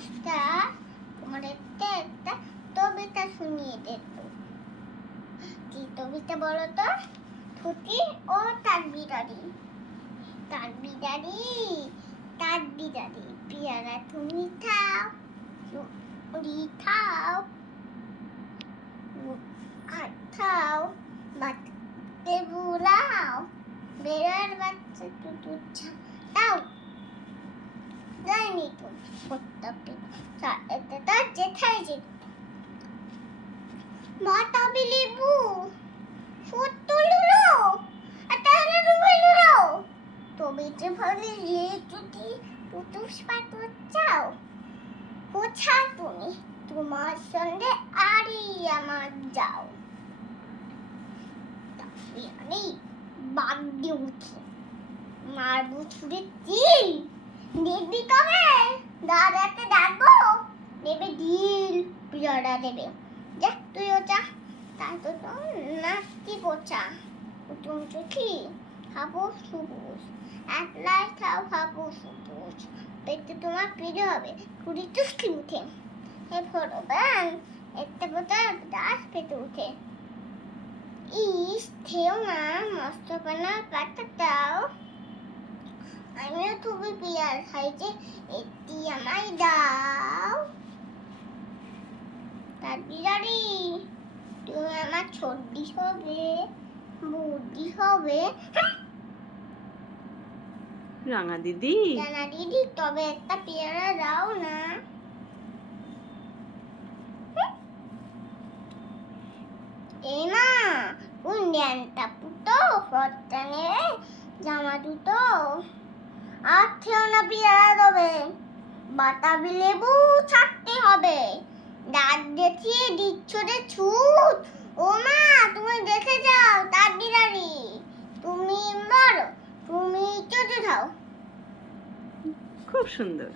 Master তোমাদেরকে একটা কবিতা শুনিয়ে দিত কি কবিতা বলো তো ছুটি ও তার বিড়ালি। তার বিড়ালি তার বিড়ালি। পিয়ারা তুমি খাও, চুরি খাও আর খাও বাচ্চাকে বুলাও বেড়ার বাচ্চা টুটু দাও। যায়নি তো প্রত্যেকটি এতে তার জেঠাই যে মাতা লেবু সত্য লুলো আটারা রুমে লুলো তবে যে ভাবে লে যদি টুটুস পাতো চাও কোথা তুমি, তোমার সঙ্গে আরই আমার যাও। আমি বাদ দিয়ে উঠি। মারবো ছুড়ে তিল। দেখবি কবে? দাদাকে ডাকবো। দেবে ডিল পিয়ারা দেবে। যা, তুইও চা। তাই তো তো নাচি পোচা উঁচু উঁচু কি? খাব সবুজ। একলাই খাও খাব সবুজ। পেটে তোমার পেরে হবে। কুড়ি চুস্কি উঠে। হে ভগবান, একটা বোতল দাস পেটে উঠে। ইস, থেও না মস্ত পানা পাতা দাও। আমিও তুমি পিয়ার খাই যে এটি আমায় দাও। বিড়ালি তুমি আমার হবে বুদ্ধি হবে। রাঙা দিদি। জানা দিদি তবে একটা পেয়ারা দাও না। এই মা কোন জ্ঞানটা পুতো? ফটটা নেবে? জামা দুটো? আর খেও না পেয়ারা দেবে। বাতাবি লেবু ছাড়তে হবে। দাঁত দেখিয়ে দিচ্ছ রে ছুট ও মা তুমি দেখে যাও তার দিদারি তুমি মরো তুমি চটে যাও খুব সুন্দর।